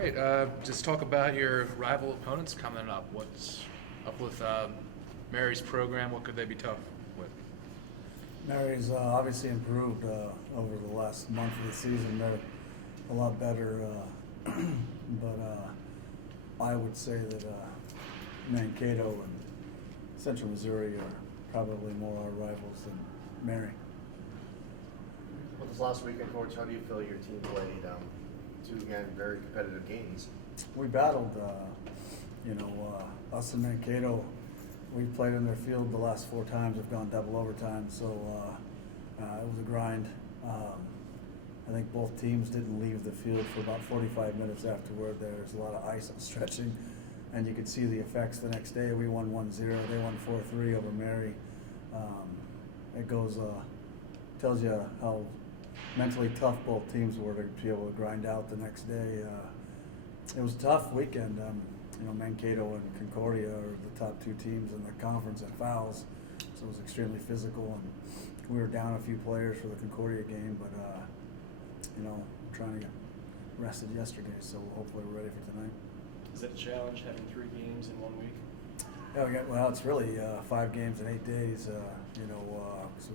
right, just talk about your rival opponents coming up. What's up with Mary's program? What could they be tough with? Mary's obviously improved over the last month of the season. They're a lot better, but I would say that Mankato and Central Missouri are probably more our rivals than Mary. Well, this last weekend, Coach, how do you feel your team played? Two, again, very competitive games. We battled, us and Mankato. We've played in their field the last 4 times. Have gone double overtime, so it was a grind. I think both teams didn't leave the field for about 45 minutes afterward. There's a lot of ice and stretching, and you could see the effects the next day. We won 1-0. They won 4-3 over Mary. It tells you how mentally tough both teams were to be able to grind out the next day. It was a tough weekend. Mankato and Concordia are the top 2 teams in the conference at fouls, so it was extremely physical, and we were down a few players for the Concordia game, but trying to get rested yesterday, so hopefully we're ready for tonight. Is it a challenge having 3 games in 1 week? Oh, yeah, well, it's really 5 games in 8 days, so we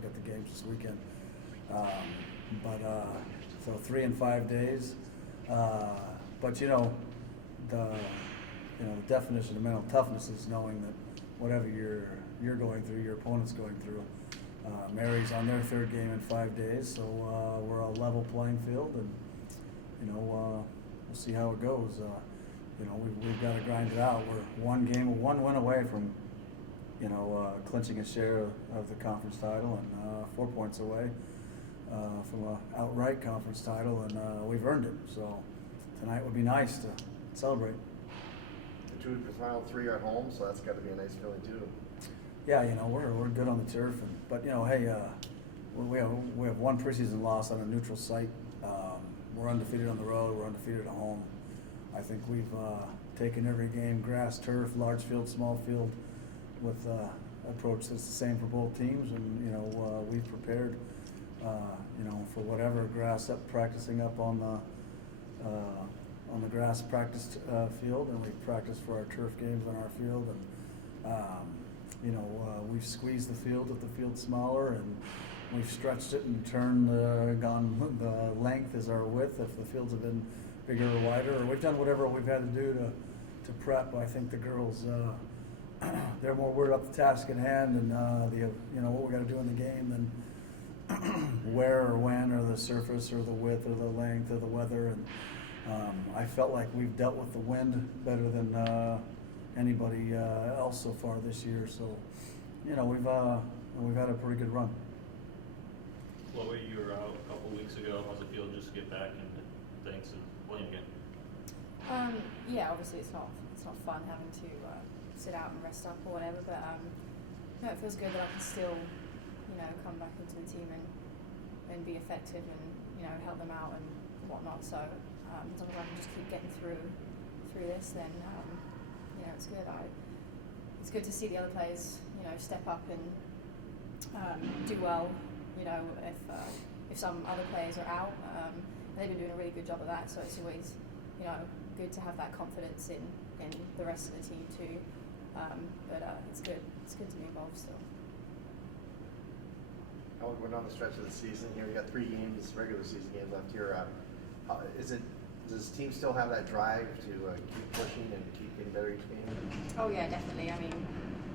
got the games this weekend. So 3 and 5 days. But the definition of mental toughness is knowing that whatever you're going through, your opponent's going through. Mary's on their 3rd game in 5 days, so we're a level playing field, and we'll see how it goes. We've got to grind it out. We're one win away from clinching a share of the conference title, and 4 points away from an outright conference title, and we've earned it. So tonight would be nice to celebrate. The final 3 are at home, so that's got to be a nice feeling too. Yeah, we're good on the turf, but hey, we have 1 preseason loss on a neutral site. We're undefeated on the road. We're undefeated at home. I think we've taken every game, grass, turf, large field, small field, with approach that's the same for both teams, and we've prepared, for whatever grass practicing up on the grass practice field, and we've practiced for our turf games on our field, and we've squeezed the field if the field's smaller, and we've stretched it and gone the length as our width if the fields have been bigger or wider, or we've done whatever we've had to do to prep. I think the girls, they're more worried about the task at hand and what we got to do in the game than where or when or the surface or the width or the length or the weather. And I felt like we've dealt with the wind better than anybody else so far this year. So we've had a pretty good run. Chloe, you were out a couple weeks ago. How's it feel just to get back into things and playing again? Yeah, obviously it's not fun having to sit out and rest up or whatever, but no, it feels good that I can still come back into the team and be effective and help them out and whatnot. So as long as I can just keep getting through this, then it's good. It's good to see the other players step up and do well. If some other players are out, they've been doing a really good job of that. So it's always good to have that confidence in the rest of the team too. But it's good. It's good to be involved still. We're down the stretch of the season here. We got 3 games, regular season games left here. Does the team still have that drive to keep pushing and keep getting better each game? Oh yeah, definitely. I mean,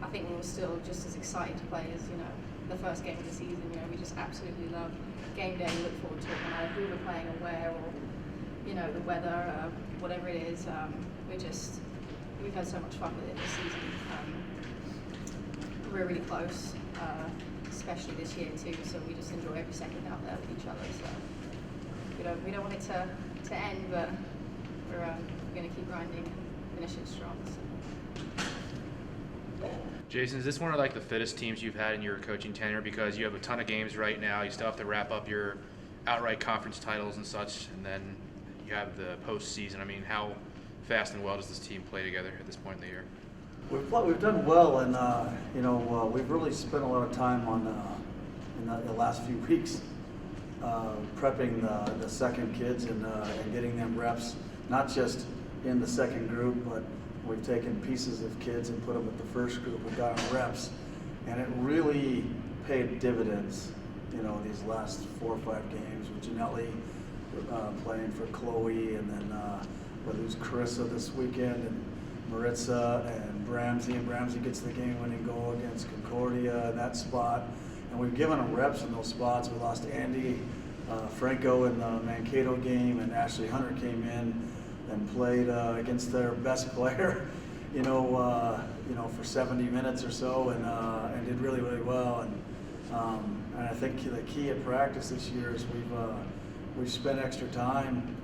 I think we were still just as excited to play as the first game of the season. We just absolutely love game day. We look forward to it, no matter who we're playing or where, or the weather, whatever it is. We've had so much fun with it this season. We're really close, especially this year too. So we just enjoy every second out there with each other. So we don't want it to end, but we're going to keep grinding, finish it strong. So. Jason, is this one of the fittest teams you've had in your coaching tenure? Because you have a ton of games right now. You still have to wrap up your outright conference titles and such, and then you have the postseason. I mean, how fast and well does this team play together at this point in the year? We've done well, and we've really spent a lot of time on in the last few weeks prepping the second kids and getting them reps not just in the second group, but we've taken pieces of kids and put them with the first group and got them reps. And it really paid dividends, you know, these last 4 or 5 games with Janelli playing for Chloe, and then we lose Carissa this weekend, and Maritza and Bramsey, gets the game-winning goal against Concordia in that spot. And we've given them reps in those spots. We lost Andy Franco in the Mankato game, and Ashley Hunter came in and played against their best player, you know, for 70 minutes or so, and did really, really well. And I think the key at practice this year is we've spent extra time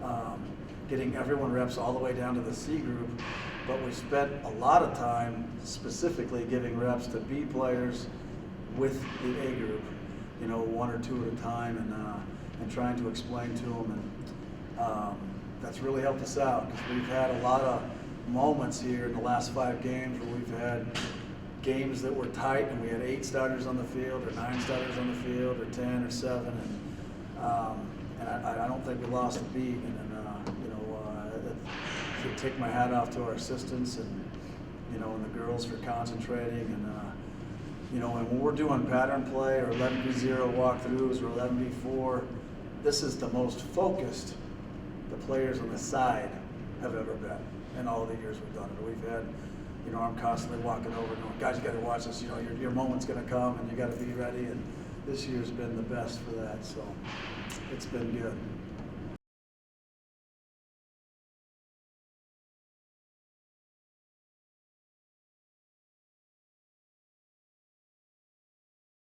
getting everyone reps all the way down to the C group, but we spent a lot of time specifically giving reps to B players with the A group, you know, 1 or 2 at a time, and trying to explain to them, and that's really helped us out, because we've had a lot of moments here in the last 5 games where we've had games that were tight and we had 8 starters on the field, or 9 starters on the field, or 10 or 7, and I don't think we lost a beat. And you know, I take my hat off to our assistants and, you know, and the girls for concentrating, and you know, and when we're doing pattern play or 11v0 walkthroughs or 11v4, this is the most focused the players on the side have ever been in all the years we've done it. We've had, you know, I'm constantly walking over going, guys, you got to watch this. You know, your moment's going to come, and you got to be ready. And this year's been the best for that, so it's been good.